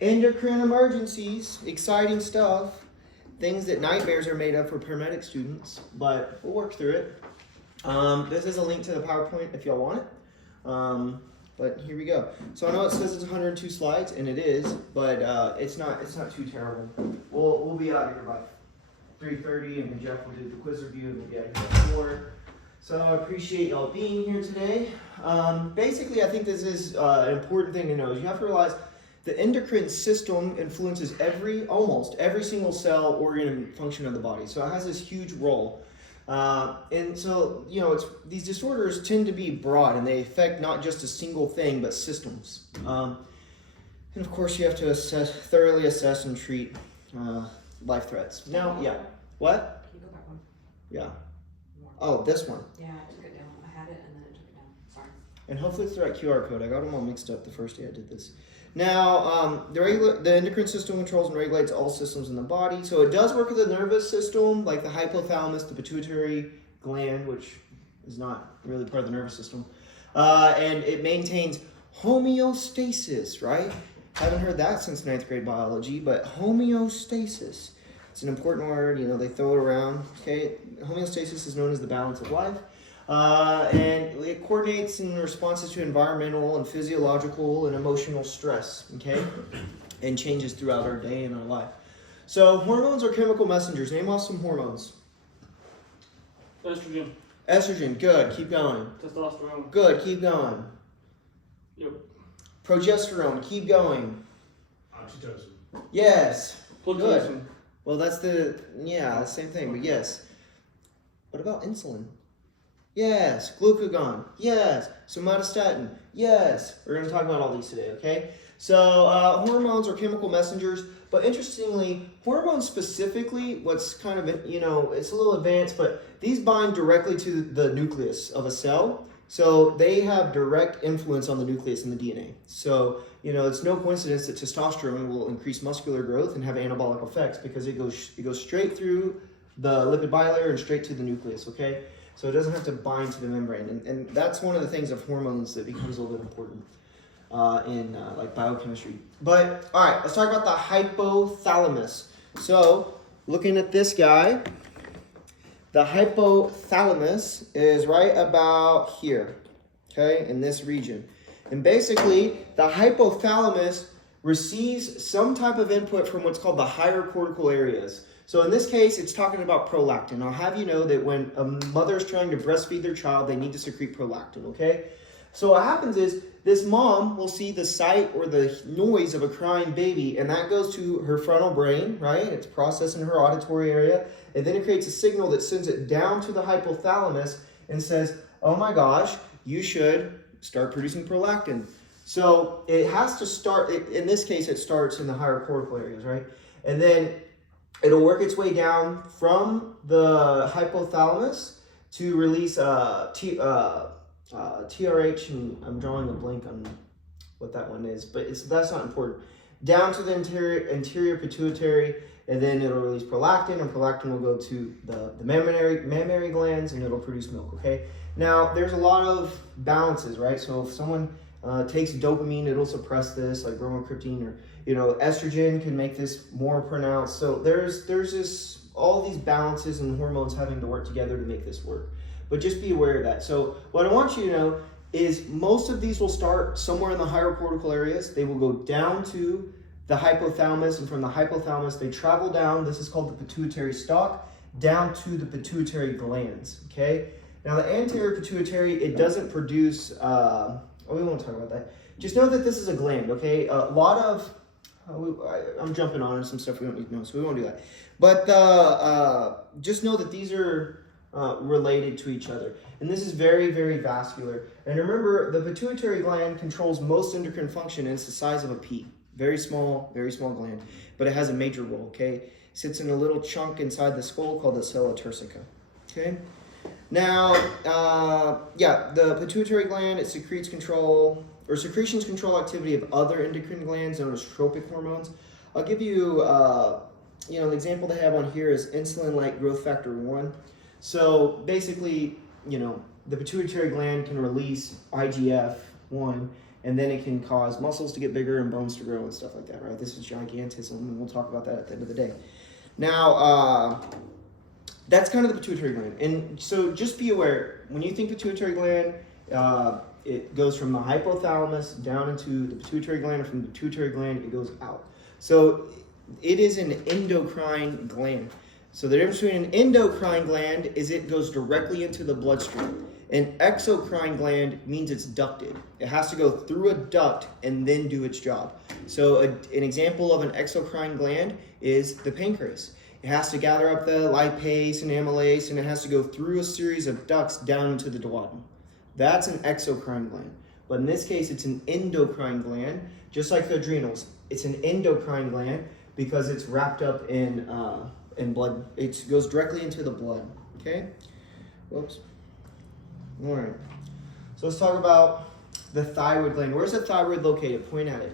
Endocrine emergencies, exciting stuff. Things that nightmares are made of for paramedic students, but we'll work through it. This is a link to the PowerPoint if y'all want it. But here we go. So I know it says it's 102 slides, and it is, but it's not too terrible. We'll be out of here by 3:30, and then Jeff will do the quiz review, and we'll be out of here by 4. So I appreciate y'all being here today. Basically, I think this is an important thing to know. Is you have to realize the endocrine system influences almost every single cell, organ, and function of the body. So it has this huge role. And so, these disorders tend to be broad, and they affect not just a single thing, but systems. And of course, you have to thoroughly assess and treat life threats. Now, yeah. What? Can you go back one? Yeah. More. Oh, this one. Yeah, I took it down. I had it and then it took it down. Sorry. And hopefully it's the right QR code. I got them all mixed up the first day I did this. Now, the endocrine system controls and regulates all systems in the body. So it does work with the nervous system, like the hypothalamus, the pituitary gland, which is not really part of the nervous system. And it maintains homeostasis, right? Haven't heard that since 9th grade biology, but homeostasis. It's an important word, they throw it around. Okay, homeostasis is known as the balance of life. And it coordinates in responses to environmental and physiological and emotional stress, okay? And changes throughout our day and our life. So hormones are chemical messengers. Name off some hormones. Estrogen. Estrogen, good, keep going. Testosterone. Good, keep going. Yep. Progesterone, keep going. Oxytocin. Yes, Plutocin. good. Well, that's the same thing, but yes. What about insulin? Yes. Glucagon? Yes. Somatostatin? Yes. We're going to talk about all these today, okay? So hormones are chemical messengers, but interestingly, hormones specifically, what's kind of, it's a little advanced, but these bind directly to the nucleus of a cell. So they have direct influence on the nucleus in the DNA. So, it's no coincidence that testosterone will increase muscular growth and have anabolic effects because it goes straight through the lipid bilayer and straight to the nucleus, okay? So it doesn't have to bind to the membrane. And that's one of the things of hormones that becomes a little bit important in biochemistry. But, all right, let's talk about the hypothalamus. So, looking at this guy, the hypothalamus is right about here, okay, in this region. And basically, the hypothalamus receives some type of input from what's called the higher cortical areas. So in this case, it's talking about prolactin. I'll have you know that when a mother is trying to breastfeed their child, they need to secrete prolactin, okay? So what happens is this mom will see the sight or the noise of a crying baby, and that goes to her frontal brain, right? It's processed in her auditory area, and then it creates a signal that sends it down to the hypothalamus and says, oh my gosh, you should start producing prolactin. So it has to start, in this case, it starts in the higher cortical areas, right? And then it'll work its way down from the hypothalamus to release TRH, and I'm drawing a blank on what that one is, but that's not important. Down to the anterior pituitary, and then it'll release prolactin, and prolactin will go to the mammary glands, and it'll produce milk, okay? Now, there's a lot of balances, right? So if someone takes dopamine, it'll suppress this, like bromocriptine, or estrogen can make this more pronounced. So there's all these balances and hormones having to work together to make this work. But just be aware of that. So what I want you to know is most of these will start somewhere in the higher cortical areas. They will go down to the hypothalamus, and from the hypothalamus they travel down. This is called the pituitary stalk, down to the pituitary glands. Okay. Now the anterior pituitary, it doesn't produce. We won't talk about that. Just know that this is a gland. Okay. A lot of I'm jumping on some stuff we don't need to know, so we won't do that. But just know that these are related to each other. And this is very, very vascular. And remember, the pituitary gland controls most endocrine function, and it's the size of a pea. Very small gland, but it has a major role, okay? It sits in a little chunk inside the skull called the sella turcica, okay? Now, the pituitary gland, it secretions control activity of other endocrine glands known as tropic hormones. I'll give you, an example they have on here is insulin-like growth factor 1. So basically, the pituitary gland can release IGF-1, and then it can cause muscles to get bigger and bones to grow and stuff like that, right? This is gigantism, and we'll talk about that at the end of the day. Now, that's kind of the pituitary gland. And so just be aware, when you think pituitary gland, it goes from the hypothalamus down into the pituitary gland, and from the pituitary gland, it goes out. So it is an endocrine gland. So the difference between an endocrine gland is it goes directly into the bloodstream. An exocrine gland means it's ducted. It has to go through a duct and then do its job. So an example of an exocrine gland is the pancreas. It has to gather up the lipase and amylase, and it has to go through a series of ducts down into the duodenum. That's an exocrine gland. But in this case, it's an endocrine gland, just like the adrenals. It's an endocrine gland because it's wrapped up in blood. It goes directly into the blood. Okay? Whoops. All right. So let's talk about the thyroid gland. Where's the thyroid located? Point at it.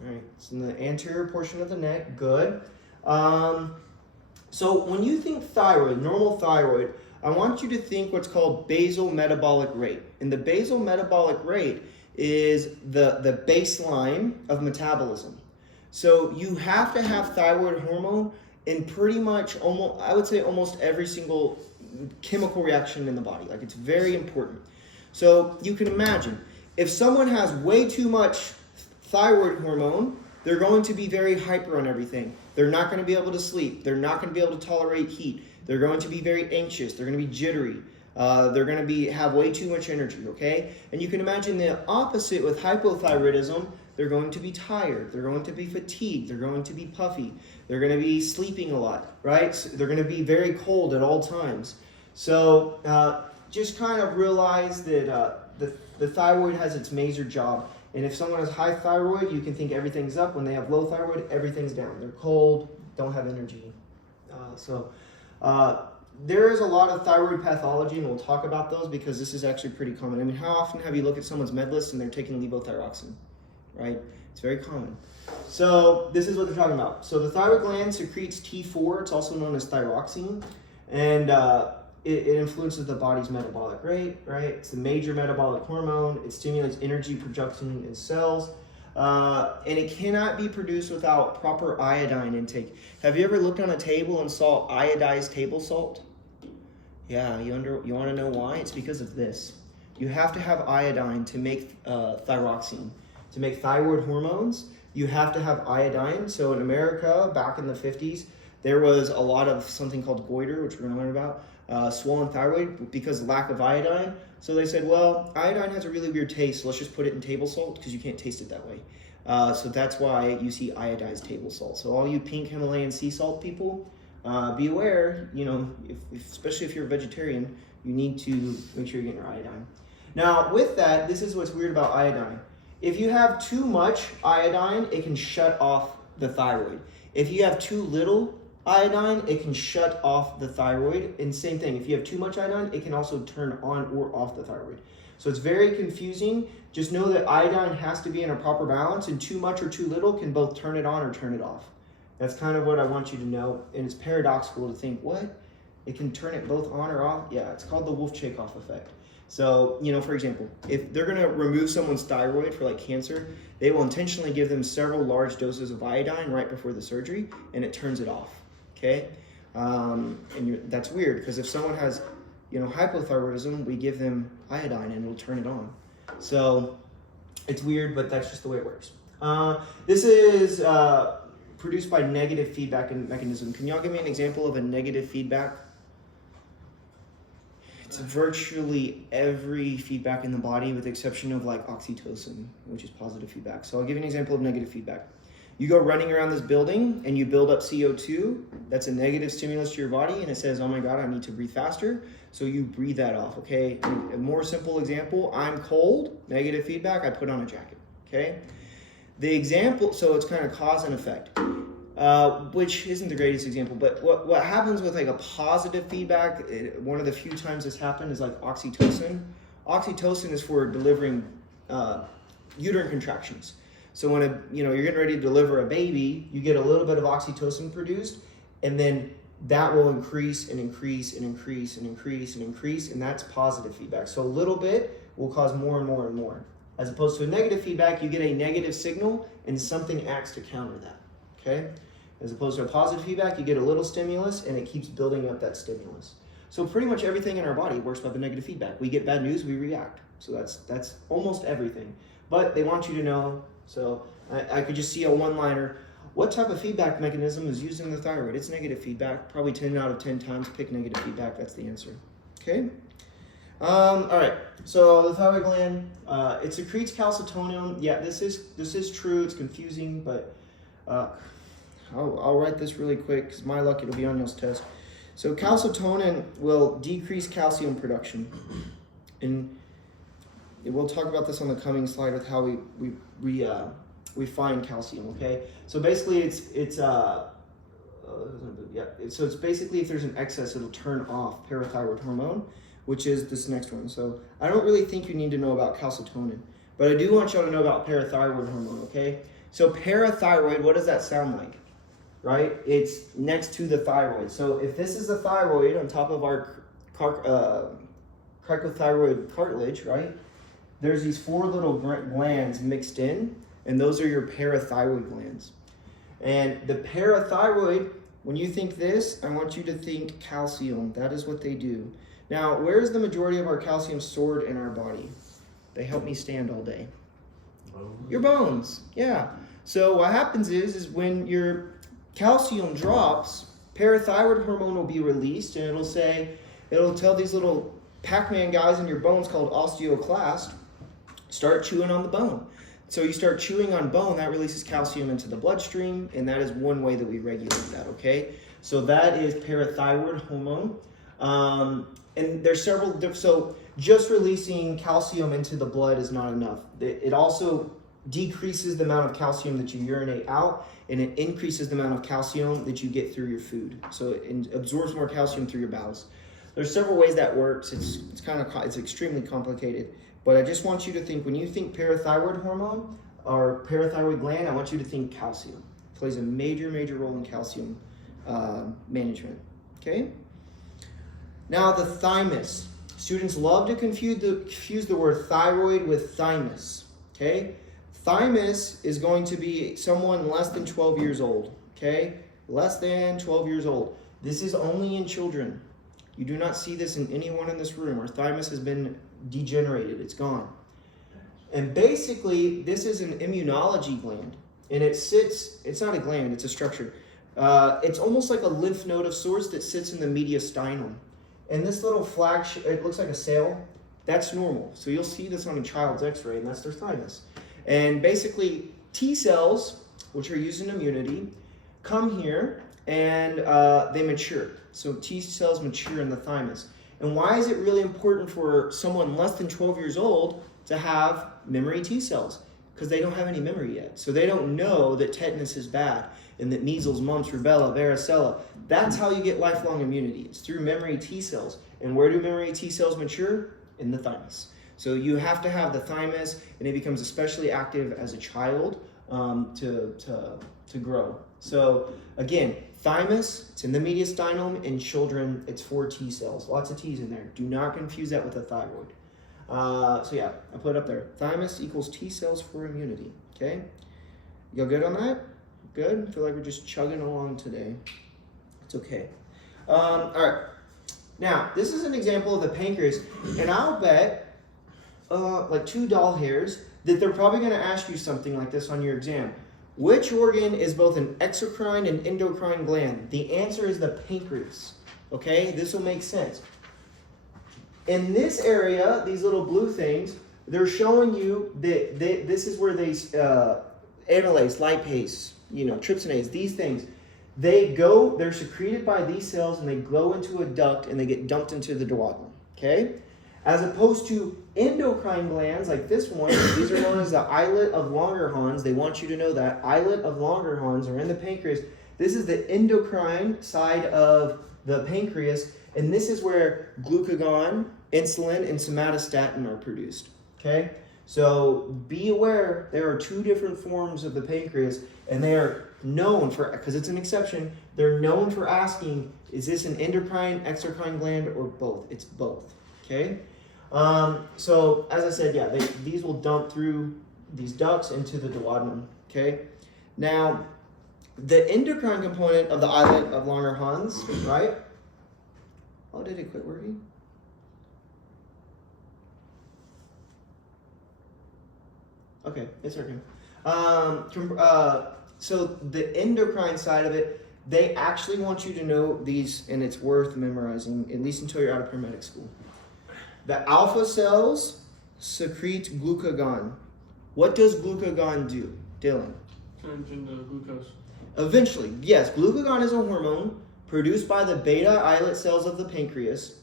All right. It's in the anterior portion of the neck. Good. So when you think thyroid, normal thyroid, I want you to think what's called basal metabolic rate. And the basal metabolic rate is the baseline of metabolism. So you have to have thyroid hormone in pretty much almost every single chemical reaction in the body. Like, it's very important. So you can imagine if someone has way too much thyroid hormone, they're going to be very hyper on everything. They're not going to be able to sleep. They're not going to be able to tolerate heat. They're going to be very anxious. They're going to be jittery. They're going to have way too much energy, okay? And you can imagine the opposite with hypothyroidism. They're going to be tired. They're going to be fatigued. They're going to be puffy. They're going to be sleeping a lot, right? So they're going to be very cold at all times. So just kind of realize that the thyroid has its major job. And if someone has high thyroid, you can think everything's up. When they have low thyroid, everything's down. They're cold, don't have energy. There is a lot of thyroid pathology, and we'll talk about those because this is actually pretty common. I mean, how often have you looked at someone's med list and they're taking levothyroxine, right? It's very common. So this is what they're talking about. So the thyroid gland secretes T4. It's also known as thyroxine, and it influences the body's metabolic rate, right? It's the major metabolic hormone. It stimulates energy production in cells. And it cannot be produced without proper iodine intake. Have you ever looked on a table and saw iodized table salt? Yeah, you want to know why? It's because of this. You have to have iodine to make thyroxine. To make thyroid hormones, you have to have iodine. So in America, back in the 50s, there was a lot of something called goiter, which we're going to learn about, swollen thyroid because of lack of iodine. So they said, well, iodine has a really weird taste, so let's just put it in table salt because you can't taste it that way. So that's why you see iodized table salt. So all you pink Himalayan sea salt people, be aware, especially if you're a vegetarian, you need to make sure you're getting your iodine. Now, with that, this is what's weird about iodine. If you have too much iodine, it can shut off the thyroid. If you have too little iodine, it can shut off the thyroid. And same thing, if you have too much iodine, it can also turn on or off the thyroid. So it's very confusing. Just know that iodine has to be in a proper balance, and too much or too little can both turn it on or turn it off. That's kind of what I want you to know. And it's paradoxical to think, what? It can turn it both on or off? Yeah, it's called the Wolff-Chaikoff effect. So, for example, if they're going to remove someone's thyroid for like cancer, they will intentionally give them several large doses of iodine right before the surgery, and it turns it off. Okay, that's weird because if someone has, hypothyroidism, we give them iodine and it'll turn it on. So it's weird, but that's just the way it works. This is produced by negative feedback mechanism. Can y'all give me an example of a negative feedback? It's virtually every feedback in the body with the exception of like oxytocin, which is positive feedback. So I'll give you an example of negative feedback. You go running around this building and you build up CO2. That's a negative stimulus to your body, and it says, oh my God, I need to breathe faster. So you breathe that off, okay? A more simple example, I'm cold, negative feedback, I put on a jacket, okay? The example, so it's kind of cause and effect, which isn't the greatest example, but what happens with like a positive feedback, one of the few times this happened is like oxytocin. Oxytocin is for delivering uterine contractions. So when you're getting ready to deliver a baby, you get a little bit of oxytocin produced, and then that will increase and increase and increase and increase and increase, and that's positive feedback. So a little bit will cause more and more and more. As opposed to a negative feedback, you get a negative signal and something acts to counter that, okay? As opposed to a positive feedback, you get a little stimulus and it keeps building up that stimulus. So pretty much everything in our body works by the negative feedback. We get bad news, we react. So that's almost everything. But they want you to know, so I could just see a one-liner. What type of feedback mechanism is used in the thyroid? It's negative feedback. Probably 10 out of 10 times pick negative feedback. That's the answer. Okay? All right. So the thyroid gland, it secretes calcitonin. Yeah, this is true. It's confusing, but I'll write this really quick because my luck, it'll be on y'all's test. So calcitonin will decrease calcium production, and we'll talk about this on the coming slide with how we find calcium. Okay, so basically so it's basically if there's an excess, it'll turn off parathyroid hormone, which is this next one. So I don't really think you need to know about calcitonin, but I do want y'all to know about parathyroid hormone. Okay, so parathyroid, what does that sound like? Right, it's next to the thyroid. So if this is the thyroid on top of our cricothyroid cartilage, right? There's these 4 little glands mixed in, and those are your parathyroid glands. And the parathyroid, when you think this, I want you to think calcium. That is what they do. Now, where is the majority of our calcium stored in our body? They help me stand all day. Bones. Your bones, yeah. So what happens is when your calcium drops, parathyroid hormone will be released, and it'll tell these little Pac-Man guys in your bones called osteoclast, start chewing on the bone. So you start chewing on bone, that releases calcium into the bloodstream, and that is one way that we regulate that, okay? So that is parathyroid hormone. And there's several, so just releasing calcium into the blood is not enough. It also decreases the amount of calcium that you urinate out, and it increases the amount of calcium that you get through your food. So it absorbs more calcium through your bowels. There's several ways that works. It's extremely complicated, but I just want you to think, when you think parathyroid hormone or parathyroid gland, I want you to think calcium. It plays a major role in calcium management, okay? Now the thymus. Students love to confuse the word thyroid with thymus, okay? Thymus is going to be someone less than 12 years old, okay? Less than 12 years old. This is only in children. You do not see this in anyone in this room. Our thymus has been degenerated. It's gone. And basically, this is an immunology gland. And it's not a gland, it's a structure. It's almost like a lymph node of sorts that sits in the mediastinum. And this little flag, it looks like a sail. That's normal. So you'll see this on a child's x-ray, and that's their thymus. And basically, T cells, which are used in immunity, come here and they mature. So T cells mature in the thymus. And why is it really important for someone less than 12 years old to have memory T cells? Because they don't have any memory yet. So they don't know that tetanus is bad and that measles, mumps, rubella, varicella. That's how you get lifelong immunity. It's through memory T cells. And where do memory T cells mature? In the thymus. So you have to have the thymus, and it becomes especially active as a child to grow. So again, thymus, it's in the mediastinum. In children, it's 4 T cells. Lots of T's in there. Do not confuse that with the thyroid. So yeah, I put it up there. Thymus equals T cells for immunity. Okay? You good on that? Good? I feel like we're just chugging along today. It's okay. All right. Now, this is an example of the pancreas, and I'll bet like 2 doll hairs that they're probably going to ask you something like this on your exam. Which organ is both an exocrine and endocrine gland? The answer is the pancreas. Okay, this will make sense. In this area, these little blue things, they're showing you that this is where they amylase, lipase, trypsinase, these things. They're secreted by these cells, and they go into a duct, and they get dumped into the duodenum, okay? As opposed to endocrine glands like this one, these are known as the islet of Langerhans. They want you to know that. Islet of Langerhans are in the pancreas. This is the endocrine side of the pancreas, and this is where glucagon, insulin, and somatostatin are produced, okay? So be aware, there are 2 different forms of the pancreas, and they are known for, because it's an exception, they're known for asking, is this an endocrine, exocrine gland, or both? It's both, okay? So as I said, yeah, these will dump through these ducts into the duodenum. Okay. Now, the endocrine component of the islet of Langerhans, right? Oh, did it quit working? Okay, it's working. So the endocrine side of it, they actually want you to know these, and it's worth memorizing, at least until you're out of paramedic school. The alpha cells secrete glucagon. What does glucagon do, Dylan? Turns into glucose. Eventually, yes, glucagon is a hormone produced by the beta islet cells of the pancreas,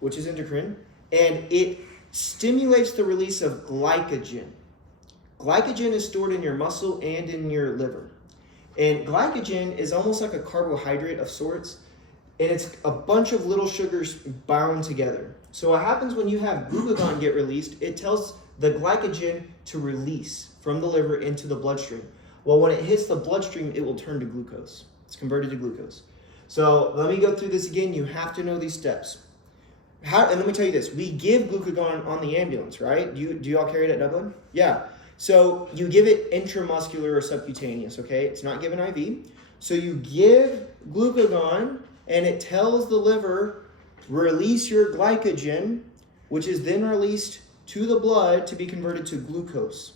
which is endocrine, and it stimulates the release of glycogen. Glycogen is stored in your muscle and in your liver. And glycogen is almost like a carbohydrate of sorts, and it's a bunch of little sugars bound together. So what happens when you have glucagon get released, it tells the glycogen to release from the liver into the bloodstream. Well, when it hits the bloodstream, it will turn to glucose. It's converted to glucose. So let me go through this again. You have to know these steps. And let me tell you this. We give glucagon on the ambulance, right? Do you all carry it at Dublin? Yeah. So you give it intramuscular or subcutaneous, okay? It's not given IV. So you give glucagon, and it tells the liver, release your glycogen, which is then released to the blood to be converted to glucose.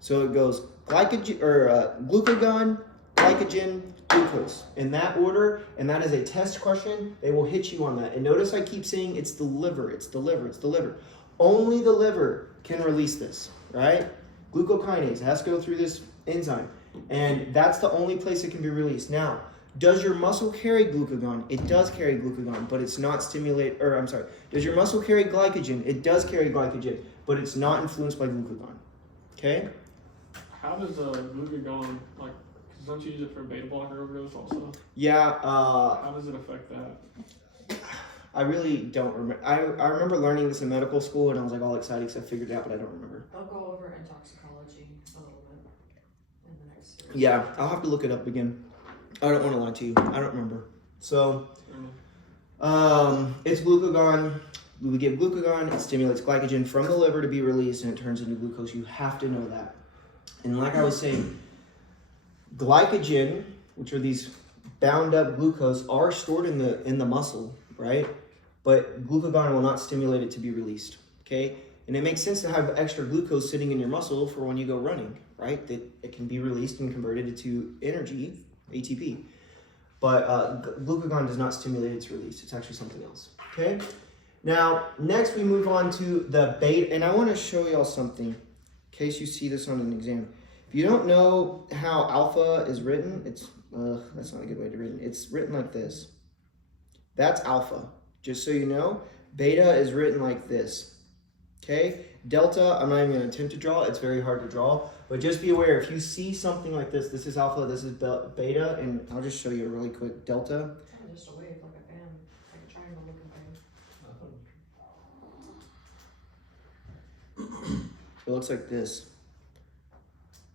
So it goes glucagon, glycogen, glucose in that order, and that is a test question. They will hit you on that. And notice I keep saying it's the liver, it's the liver, it's the liver. Only the liver can release this, right? Glucokinase has to go through this enzyme, and that's the only place it can be released. Now, does your muscle carry glucagon? It does carry glucagon, but it's not does your muscle carry glycogen? It does carry glycogen, but it's not influenced by glucagon. Okay? How does glucagon, like, cause don't you use it for beta blocker overdose also? Yeah. How does it affect that? I really don't remember. I remember learning this in medical school, and I was like all excited because I figured it out, but I don't remember. I'll go over in toxicology a little bit in the next series. Yeah, I'll have to look it up again. I don't want to lie to you. I don't remember. So, it's glucagon. We give glucagon. It stimulates glycogen from the liver to be released, and it turns into glucose. You have to know that. And like I was saying, glycogen, which are these bound up glucose, are stored in the muscle, right? But glucagon will not stimulate it to be released. Okay, and it makes sense to have extra glucose sitting in your muscle for when you go running, right? That it can be released and converted into energy, ATP. But glucagon does not stimulate its release. It's actually something else. Okay. Now, next we move on to the beta, and I want to show y'all something in case you see this on an exam. If you don't know how alpha is written, it's that's not a good way to read it. It's written like this. That's alpha. Just so you know, beta is written like this. Okay? Delta, I'm not even going to attempt to draw. It's very hard to draw. But just be aware, if you see something like this, this is alpha, this is beta, and I'll just show you a really quick delta. It's just a wave, like a fan, like a triangle looking thing. It looks like this.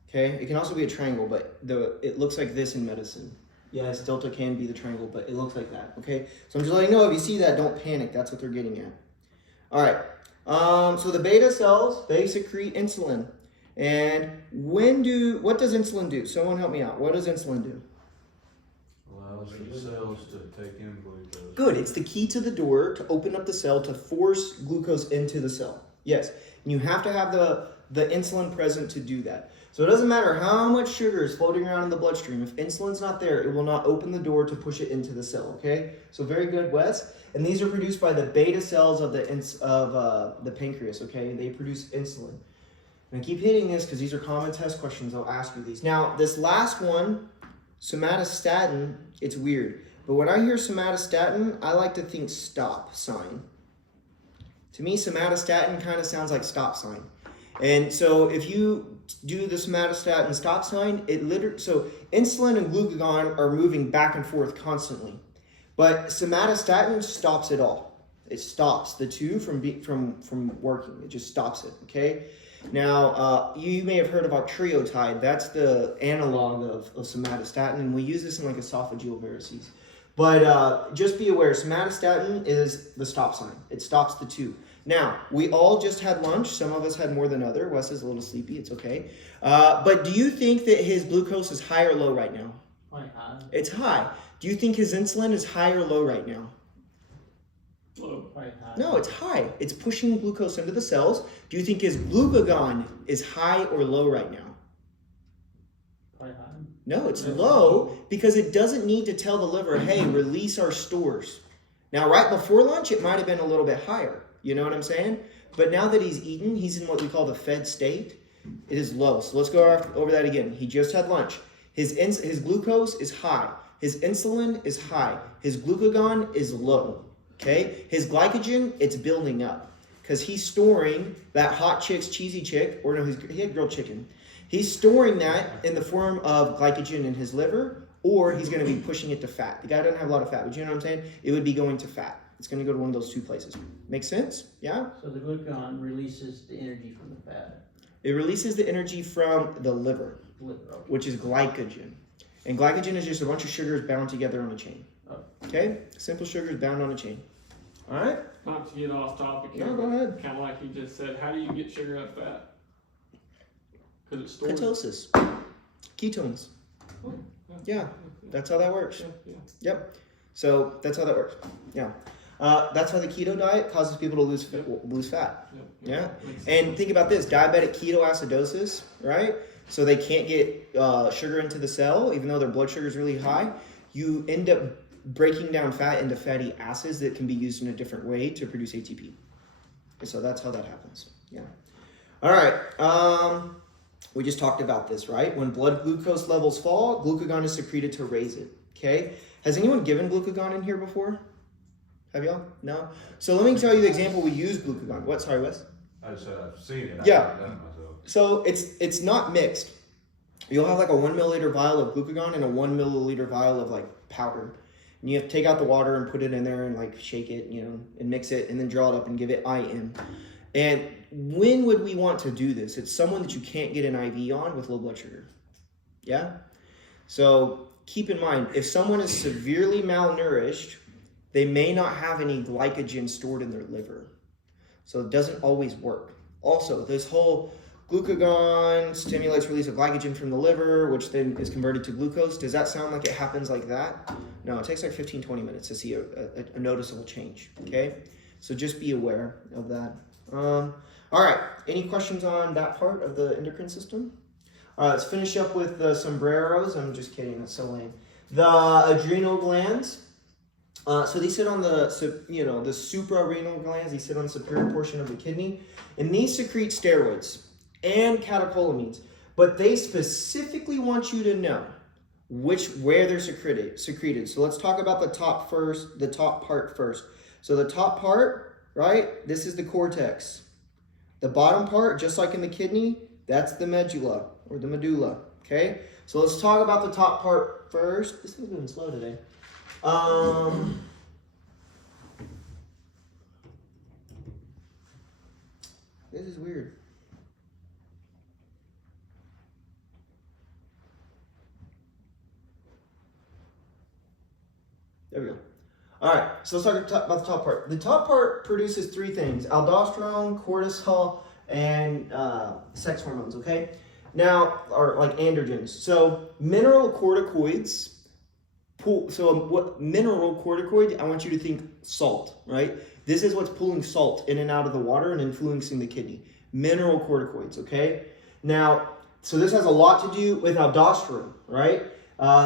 Okay? It can also be a triangle, but it looks like this in medicine. Yes, delta can be the triangle, but it looks like that. Okay? So I'm just letting you know, if you see that, don't panic. That's what they're getting at. All right. So the beta cells, they secrete insulin. And what does insulin do? Someone help me out. What does insulin do? Allows the cells to take in glucose. Good. It's the key to the door to open up the cell to force glucose into the cell. Yes. And you have to have the insulin present to do that. So it doesn't matter how much sugar is floating around in the bloodstream. If insulin's not there, it will not open the door to push it into the cell. Okay? So very good, Wes. And these are produced by the beta cells of the pancreas. Okay? They produce insulin. And I keep hitting this because these are common test questions. I'll ask you these. Now, this last one, somatostatin, it's weird. But when I hear somatostatin, I like to think stop sign. To me, somatostatin kind of sounds like stop sign. And so if you do the somatostatin stop sign, so insulin and glucagon are moving back and forth constantly. But somatostatin stops it all. It stops the two from working. It just stops it, okay? Now, you may have heard about octreotide. That's the analog of somatostatin, and we use this in like esophageal varices. But just be aware, somatostatin is the stop sign. It stops the two. Now, we all just had lunch. Some of us had more than other. Wes is a little sleepy. It's okay. But do you think that his glucose is high or low right now? Quite high. It's high. Do you think his insulin is high or low right now? Low. Quite high. No, it's high. It's pushing glucose into the cells. Do you think his glucagon is high or low right now? Quite high. No, it's low because it doesn't need to tell the liver, hey, release our stores. Now, right before lunch, it might have been a little bit higher. You know what I'm saying? But now that he's eaten, he's in what we call the fed state. It is low. So let's go over that again. He just had lunch. His glucose is high. His insulin is high. His glucagon is low. Okay? His glycogen, it's building up because he's storing that hot chick's cheesy chick, or no, he had grilled chicken. He's storing that in the form of glycogen in his liver, or he's going to be pushing it to fat. The guy doesn't have a lot of fat, but you know what I'm saying? It would be going to fat. It's going to go to one of those two places. Make sense? Yeah? So the glucagon releases the energy from the fat. It releases the energy from the liver, which is glycogen. And glycogen is just a bunch of sugars bound together on a chain. Okay? Simple sugars bound on a chain. All right? Not to get off topic here. No, go ahead. Kind of like you just said, how do you get sugar out of fat? Because it's stored. Ketosis. Ketones. Yeah, that's how that works. Yeah. Yep. So that's how that works. Yeah. That's why the keto diet causes people to lose fat. Yeah. And think about this: diabetic ketoacidosis, right? So they can't get sugar into the cell, even though their blood sugar is really high. You end up breaking down fat into fatty acids that can be used in a different way to produce ATP. So that's how that happens. Yeah. All right. We just talked about this, right? When blood glucose levels fall, glucagon is secreted to raise it. Okay. Has anyone given glucagon in here before? Have y'all? No? So let me tell you the example we use glucagon. What? Sorry, Wes? I just said I've seen it. Yeah. I haven't done it myself. So it's not mixed. You'll have like a 1 milliliter vial of glucagon and a 1 milliliter vial of like powder. And you have to take out the water and put it in there and like shake it, you know, and mix it and then draw it up and give it IM. And when would we want to do this? It's someone that you can't get an IV on with low blood sugar. Yeah? So keep in mind, if someone is severely malnourished, they may not have any glycogen stored in their liver. So it doesn't always work. Also, this whole glucagon stimulates release of glycogen from the liver, which then is converted to glucose. Does that sound like it happens like that? No, it takes like 15-20 minutes to see a noticeable change, okay? So just be aware of that. All right, any questions on that part of the endocrine system? All right, let's finish up with the sombreros. I'm just kidding, that's so lame. The adrenal glands. So they sit on the suprarenal glands. They sit on the superior portion of the kidney. And these secrete steroids and catecholamines. But they specifically want you to know where they're secreted. So let's talk about the top part first. So the top part, right? This is the cortex. The bottom part, just like in the kidney, that's the medulla or the medulla. Okay? So let's talk about the top part first. This thing's moving slow today. This is weird. There we go. All right, so let's talk about the top part. The top part produces three things: aldosterone, cortisol, and sex hormones, okay? Now, or like androgens. So mineral corticoids, mineral corticoid, I want you to think salt, right? This is what's pulling salt in and out of the water and influencing the kidney. Mineral corticoids, okay? Now, so this has a lot to do with aldosterone, right?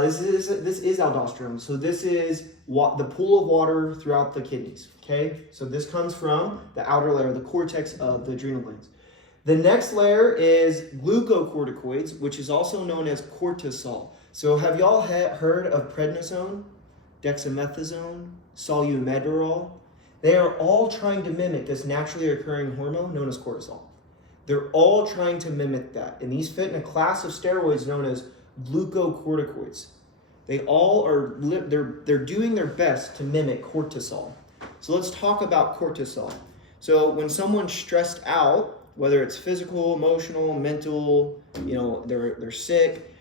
This is aldosterone. So this is the pool of water throughout the kidneys, okay? So this comes from the outer layer, the cortex of the adrenal glands. The next layer is glucocorticoids, which is also known as cortisol. So have y'all heard of prednisone, dexamethasone, solumeterol? They are all trying to mimic this naturally occurring hormone known as cortisol. They're all trying to mimic that. And these fit in a class of steroids known as glucocorticoids. They all are, they're doing their best to mimic cortisol. So let's talk about cortisol. So when someone's stressed out, whether it's physical, emotional, mental, they're sick,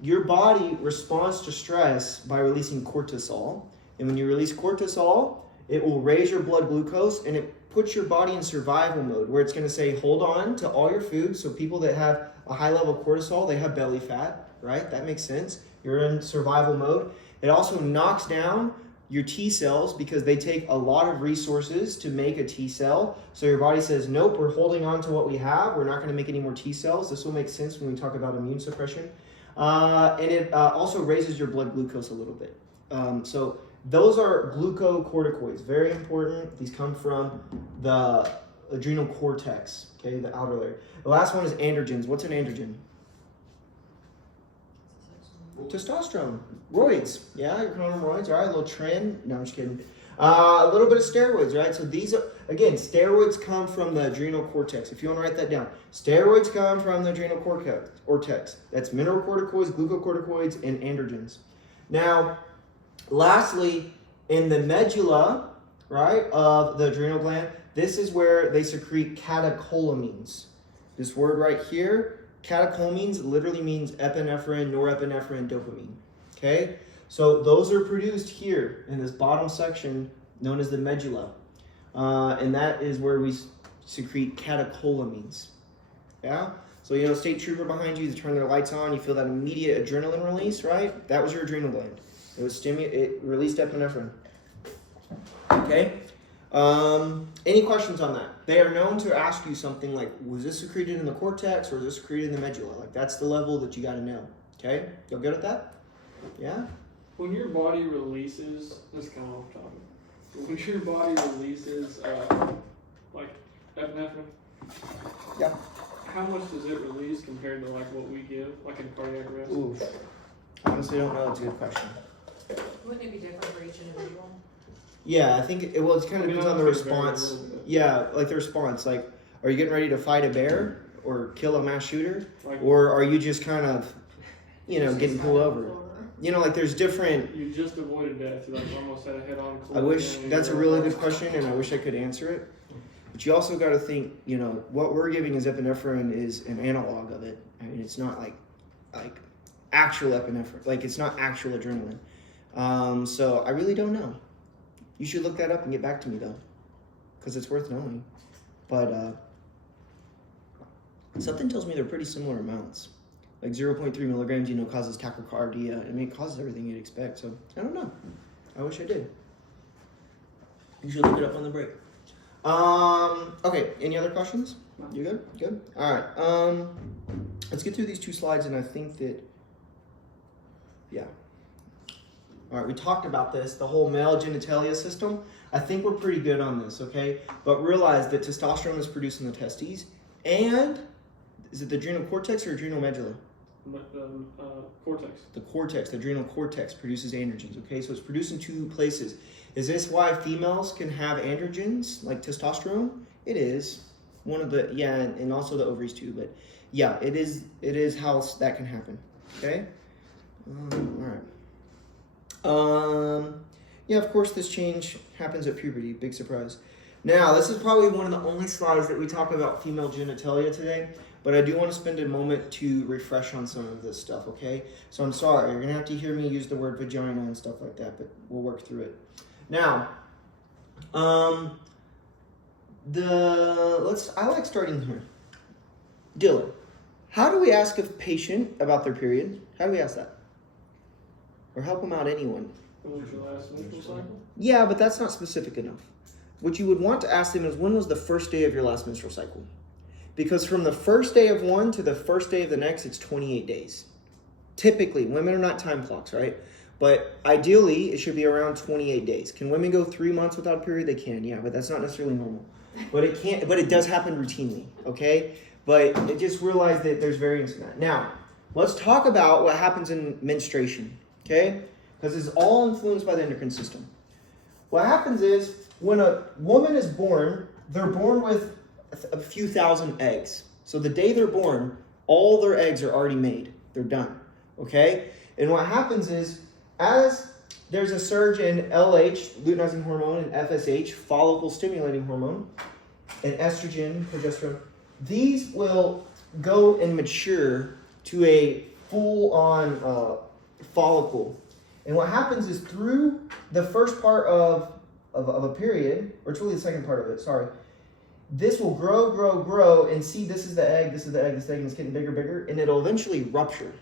your body responds to stress by releasing cortisol. And when you release cortisol, it will raise your blood glucose and it puts your body in survival mode where it's going to say, hold on to all your food. So people that have a high level of cortisol, they have belly fat, right? That makes sense. You're in survival mode. It also knocks down your T cells because they take a lot of resources to make a T cell. So your body says, nope, we're holding on to what we have. We're not going to make any more T cells. This will make sense when we talk about immune suppression. And it also raises your blood glucose a little bit. So those are glucocorticoids, very important. These come from the adrenal cortex, okay, the outer layer. The last one is androgens. What's an androgen? Testosterone. Roids. Yeah, you're calling them roids. All right, a little trend. No, I'm just kidding. A little bit of steroids, right? So these are, again, steroids come from the adrenal cortex. If you want to write that down. Steroids come from the adrenal cortex. That's mineralocorticoids, glucocorticoids, and androgens. Now, lastly, in the medulla, right, of the adrenal gland, this is where they secrete catecholamines. This word right here, catecholamines, literally means epinephrine, norepinephrine, dopamine. Okay? So those are produced here in this bottom section known as the medulla. And that is where we secrete catecholamines. Yeah? So, you know, state trooper behind you, they turn their lights on, you feel that immediate adrenaline release, right? That was your adrenal gland. It released epinephrine. Okay? Any questions on that? They are known to ask you something like, was this secreted in the cortex or was this secreted in the medulla? Like, that's the level that you got to know. Okay? Feel good at that? Yeah? When your body releases, this is kind of off topic. When your body releases, like epinephrine, Yeah. how much does it release compared to like what we give, like in cardiac arrest? Oof. Honestly, I don't know. It's a good question. Wouldn't it be different for each individual? Yeah, I think it kind of depends on the response. Yeah, like the response. Like, are you getting ready to fight a bear or kill a mass shooter? Like, Or are you just kind of, you know, getting pulled over? You know, like there's different. you just avoided death. You like almost had a head-on collision. I wish that's a really good question, and I wish I could answer it. But you also got to think, you know, what we're giving as epinephrine is an analog of it. I mean, it's not like actual epinephrine. Like, it's not actual adrenaline. So I really don't know. You should look that up and get back to me though, because it's worth knowing. But something tells me they're pretty similar amounts. Like 0.3 milligrams, you know, causes tachycardia. I mean, it causes everything you'd expect. So I don't know. I wish I did. You should look it up on the break. Okay. Any other questions? No. You good? Good. All right. Let's get through these two slides, and I think that, yeah. All right, we talked about this, the whole male genitalia system. I think we're pretty good on this, okay? But realize that testosterone is produced in the testes, and is it the adrenal cortex or adrenal medulla? Cortex. The cortex, the adrenal cortex produces androgens, okay? So it's produced in two places. Is this why females can have androgens, like testosterone? It is. One of the, yeah, and also the ovaries too, but yeah, it is how that can happen, okay? All right. Yeah, of course this change happens at puberty, big surprise. Now, this is probably one of the only slides that we talk about female genitalia today, but I do want to spend a moment to refresh on some of this stuff, okay? So I'm sorry, you're gonna have to hear me use the word vagina and stuff like that, but we'll work through it. Now, I like starting here. Dylan, how do we ask a patient about their period? How do we ask that? Or help them out, anyone? When was your last menstrual cycle? Yeah, but that's not specific enough. What you would want to ask them is, when was the first day of your last menstrual cycle? Because from the first day of one to the first day of the next, it's 28 days. Typically, women are not time clocks, right? But ideally, it should be around 28 days. Can women go 3 months without a period? They can, yeah, but that's not necessarily normal. But it does happen routinely, okay? But just realize that there's variance in that. Now, let's talk about what happens in menstruation. Okay? Because it's all influenced by the endocrine system. What happens is, when a woman is born, they're born with a few thousand eggs. So the day they're born, all their eggs are already made. They're done. Okay? And what happens is, as there's a surge in LH, luteinizing hormone, and FSH, follicle stimulating hormone, and estrogen, progesterone, these will go and mature to a full-on follicle. And what happens is, through the first part of a period, or it's really the second part of it, sorry, this will grow, and see, this is the egg, this is the egg, this egg is getting bigger, and it'll eventually rupture.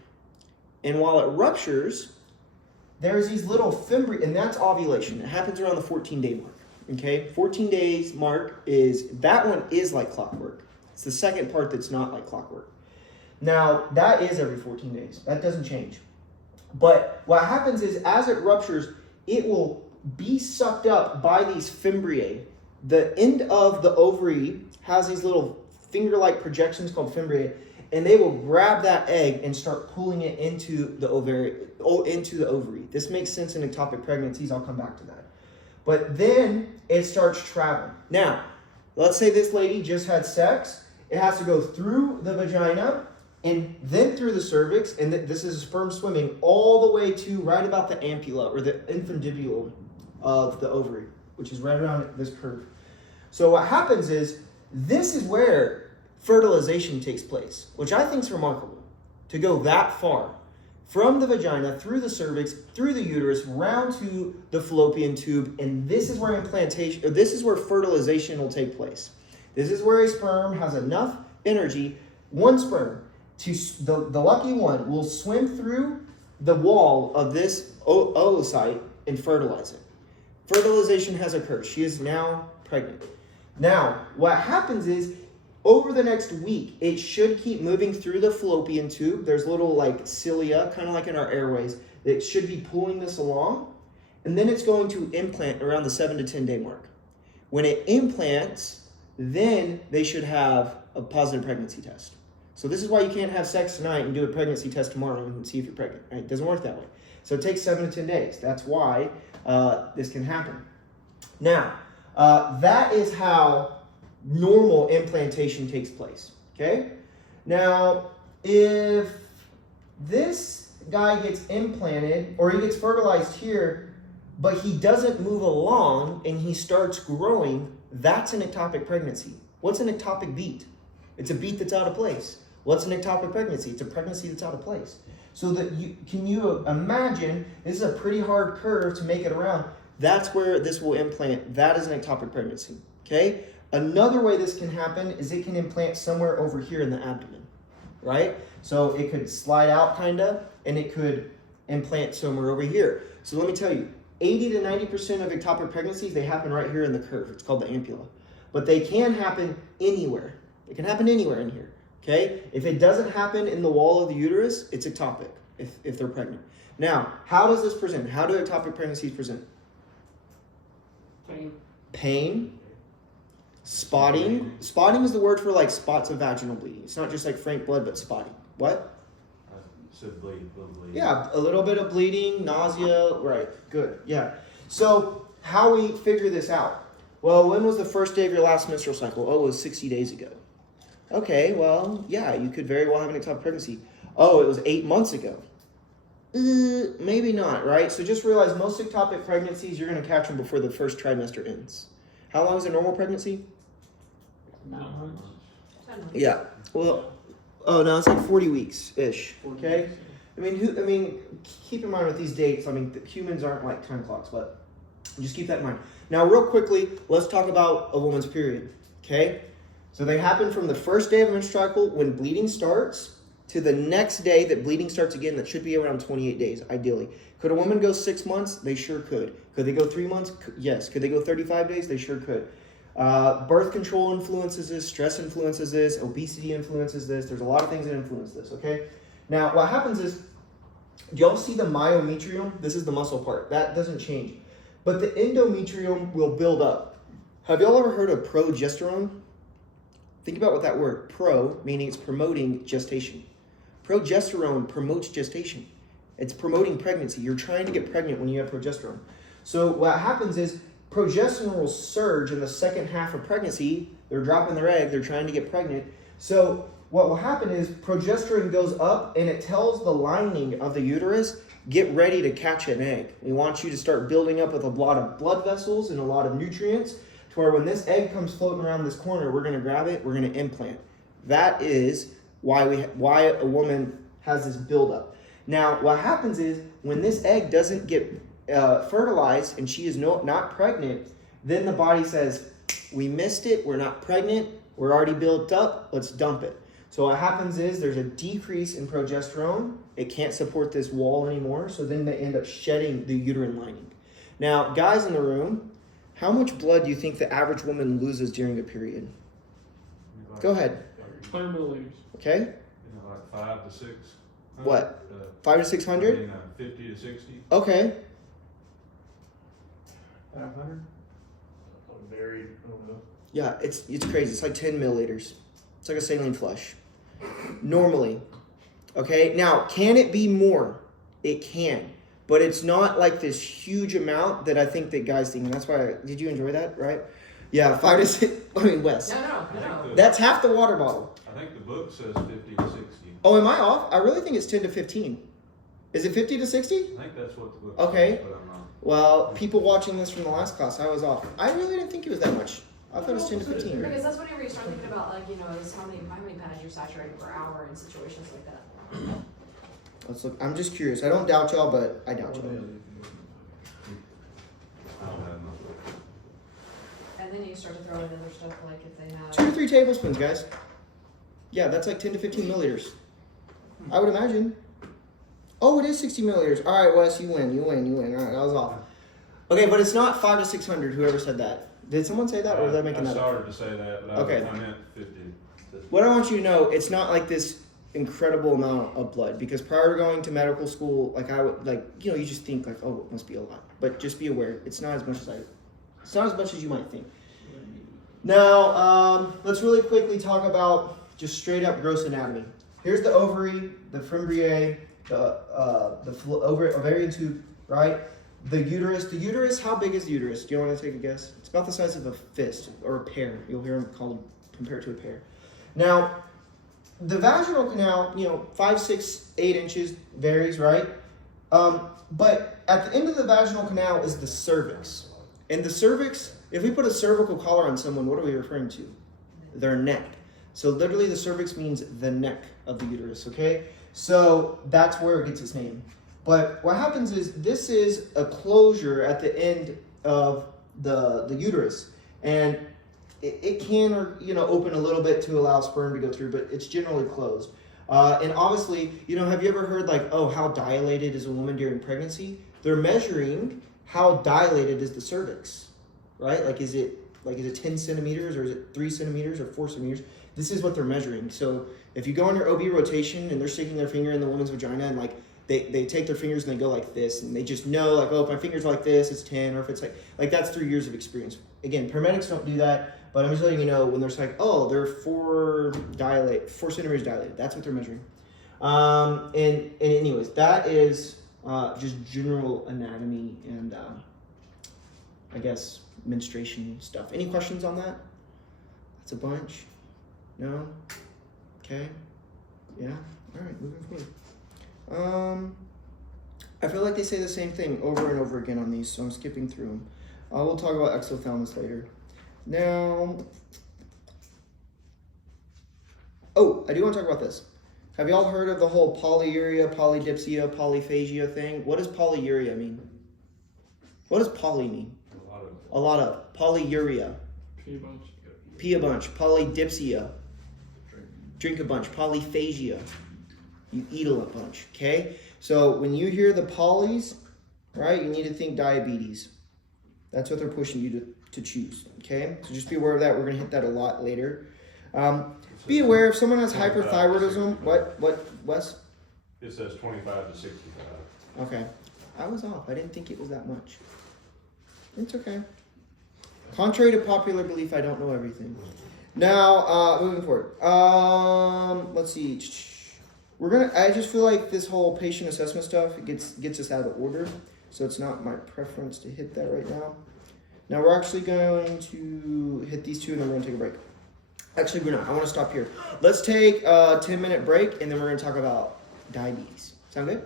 And while it ruptures, there's these little fimbriae, and that's ovulation. It happens around the 14-day mark. Okay, 14 days mark that one is like clockwork. It's the second part that's not like clockwork. Now, that is every 14 days. That doesn't change. But what happens is, as it ruptures, it will be sucked up by these fimbriae. The end of the ovary has these little finger-like projections called fimbriae, and they will grab that egg and start pulling it into the ovary. This makes sense in ectopic pregnancies. I'll come back to that. But then it starts traveling. Now, let's say this lady just had sex. It has to go through the vagina and then through the cervix, and this is sperm swimming all the way to right about the ampulla or the infundibulum of the ovary, which is right around this curve. So what happens is, this is where fertilization takes place, which I think is remarkable, to go that far. From the vagina, through the cervix, through the uterus, round to the fallopian tube, and this is where fertilization will take place. This is where a sperm has enough energy, one sperm, the lucky one will swim through the wall of this oocyte and fertilize it. Fertilization has occurred. She is now pregnant. Now, what happens is, over the next week, it should keep moving through the fallopian tube. There's little like cilia, kind of like in our airways, that should be pulling this along. And then it's going to implant around the 7 to 10 day mark. When it implants, then they should have a positive pregnancy test. So this is why you can't have sex tonight and do a pregnancy test tomorrow and see if you're pregnant. Right? It doesn't work that way. So it takes 7 to 10 days. That's why this can happen. Now, that is how normal implantation takes place. Okay? Now, if this guy gets implanted or he gets fertilized here, but he doesn't move along and he starts growing, that's an ectopic pregnancy. What's an ectopic beat? It's a beat that's out of place. What's an ectopic pregnancy? It's a pregnancy that's out of place. So that can you imagine, this is a pretty hard curve to make it around. That's where this will implant. That is an ectopic pregnancy. Okay? Another way this can happen is it can implant somewhere over here in the abdomen, right? So it could slide out kind of, and it could implant somewhere over here. So let me tell you, 80 to 90% of ectopic pregnancies, they happen right here in the curve. It's called the ampulla. But they can happen anywhere. It can happen anywhere in here, okay? If it doesn't happen in the wall of the uterus, it's ectopic if they're pregnant. Now, how does this present? How do ectopic pregnancies present? Pain. Spotting. Spotting is the word for like spots of vaginal bleeding. It's not just like frank blood, but spotting. What? I said bleed, little bleed. Yeah, a little bit of bleeding, nausea, right, good, yeah. So how we figure this out? Well, when was the first day of your last menstrual cycle? Oh, it was 60 days ago. Okay, well, yeah, you could very well have an ectopic pregnancy. Oh, it was 8 months ago. Maybe not, right? So just realize most ectopic pregnancies, you're going to catch them before the first trimester ends. How long is a normal pregnancy? 9 months. 10 months. Yeah. Well, oh no, it's like 40 weeks-ish, okay? I mean, keep in mind with these dates, humans aren't like time clocks, but just keep that in mind. Now, real quickly, let's talk about a woman's period, okay? So they happen from the first day of a menstrual cycle when bleeding starts to the next day that bleeding starts again. That should be around 28 days, ideally. Could a woman go 6 months? They sure could. Could they go 3 months? Yes. Could they go 35 days? They sure could. Birth control influences this, stress influences this, obesity influences this. There's a lot of things that influence this, okay? Now, what happens is, do y'all see the myometrium? This is the muscle part. That doesn't change. But the endometrium will build up. Have y'all ever heard of progesterone? Think about what that word, pro, meaning it's promoting gestation. Progesterone promotes gestation. It's promoting pregnancy. You're trying to get pregnant when you have progesterone. So what happens is progesterone will surge in the second half of pregnancy. They're dropping their egg. They're trying to get pregnant. So what will happen is progesterone goes up and it tells the lining of the uterus, get ready to catch an egg. We want you to start building up with a lot of blood vessels and a lot of nutrients to where when this egg comes floating around this corner, we're going to grab it, we're going to implant. That is why a woman has this buildup. Now, what happens is when this egg doesn't get fertilized and she is not pregnant, then the body says, we missed it, we're not pregnant, we're already built up, let's dump it. So what happens is there's a decrease in progesterone. It can't support this wall anymore, so then they end up shedding the uterine lining. Now, guys in the room, how much blood do you think the average woman loses during a period? Go ahead. 100 milliliters. Okay? You know, like 5 to 6. What? 5 to 600? 50 to 60. Okay. 500? Varied, I don't know. Yeah, it's crazy. It's like 10 milliliters. It's like a saline flush. Normally. Okay? Now, can it be more? It can. But it's not like this huge amount that I think that guys think. And that's why, did you enjoy that, right? Yeah, 5 to 6, Wes. No. That's half the water bottle. I think the book says 50 to 60. Oh, am I off? I really think it's 10 to 15. Is it 50 to 60? I think that's what the book Okay. says, but I'm not. Well, people watching this from the last class, I was off. I really didn't think it was that much. I thought it was 10 to 15. Because that's whenever you start thinking about, like, you know, is how many pads you're saturating per hour in situations like that. Let's look. I'm just curious. I don't doubt y'all, but I doubt y'all. I don't have no. And then you start to throw in other stuff, like if they have. 2 to 3 tablespoons, guys. Yeah, that's like 10 to 15 milliliters. I would imagine. Oh, it is 60 milliliters. All right, Wes, you win. All right, I was off. Okay, but it's not 5 to 600. Whoever said that. Did someone say that, or was I making that up? I started to say that, but Okay. I meant 50. What I want you to know, it's not like this incredible amount of blood, because prior to going to medical school, like I would, like, you know, you just think like, oh, it must be a lot. But just be aware, it's not as much as you might think. Now, let's really quickly talk about just straight up gross anatomy. Here's the ovary, the fimbriae, the ovarian tube, right? The uterus, how big is the uterus? Do you want to take a guess? It's about the size of a fist or a pear. You'll hear them compared to a pear. Now, the vaginal canal, 5, 6, 8 inches varies, right? But at the end of the vaginal canal is the cervix. And the cervix, if we put a cervical collar on someone, what are we referring to? Their neck. So literally the cervix means the neck of the uterus, okay? So that's where it gets its name. But what happens is this is a closure at the end of the uterus. And it can open a little bit to allow sperm to go through, but it's generally closed. And obviously, have you ever heard like, oh, how dilated is a woman during pregnancy? They're measuring how dilated is the cervix, right? Like, is it 10 centimeters, or is it 3 centimeters or 4 centimeters? This is what they're measuring. So if you go on your OB rotation and they're sticking their finger in the woman's vagina and like they take their fingers and they go like this, and they just know like, oh, if my finger's like this, it's 10, or if it's like that's 3 years of experience. Again, paramedics don't do that, but I'm just letting you know when they're like, oh, they're 4 centimeters dilated. That's what they're measuring. And anyways, that is just general anatomy and I guess menstruation stuff. Any questions on that? That's a bunch. No? Okay. Yeah? Alright, moving forward. I feel like they say the same thing over and over again on these, so I'm skipping through them. We'll talk about exothalamus later. Now, I do want to talk about this. Have y'all heard of the whole polyuria, polydipsia, polyphagia thing? What does polyuria mean? What does poly mean? A lot of. Polyuria. Pee a bunch. Pee a bunch. Polydipsia. Drink a bunch. Polyphagia. You eat a bunch, okay? So when you hear the polys, right, you need to think diabetes. That's what they're pushing you to choose, okay? So just be aware of that. We're going to hit that a lot later. Be aware if someone has hyperthyroidism. What, Wes? It says 25 to 65. Okay. I was off. I didn't think it was that much. It's okay. Contrary to popular belief, I don't know everything. Now, moving forward. Let's see. I just feel like this whole patient assessment stuff gets us out of order. So it's not my preference to hit that right now. Now we're actually going to hit these two and then we're going to take a break. Actually, we're not. I want to stop here. Let's take a 10-minute break and then we're going to talk about diabetes. Sound good?